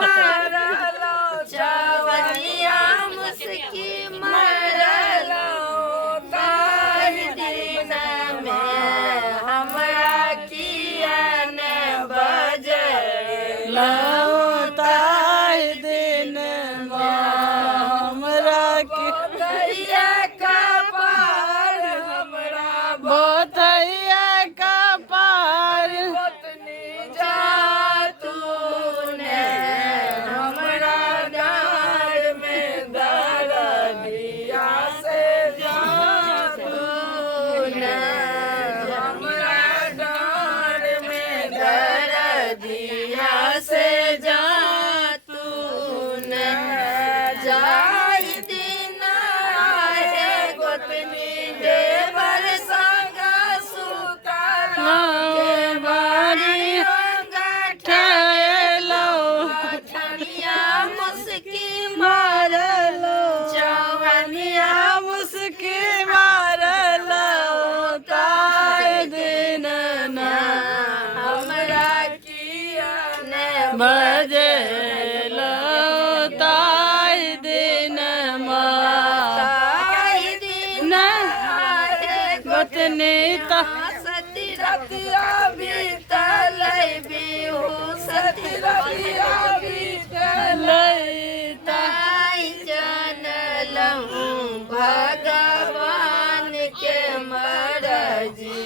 मारलो जवनिया मुस्की मारलो ताही दिन में हमरा किया ने बजलो ताई दिन हमरा की बोतैया का पार हमरा बोतैया का पार बोतनी जा तूने हमरा डार में दर्दिया से जा तूने हमरा डार में दर्दिया से जा तूने जाई दिन आए गोतनी देवर संगा सुतला के बारी ठहलो ठनिया मुस्की मारलो जवनिया मुस्की मारलो ताई दिन ना हमरा किया ने बजलो ताई दिन ताई दिन आए गोतनी ता सती रतिया बीतल बिहू सती रतिया बीतल ताई जानलहूँ भगवान के मरजी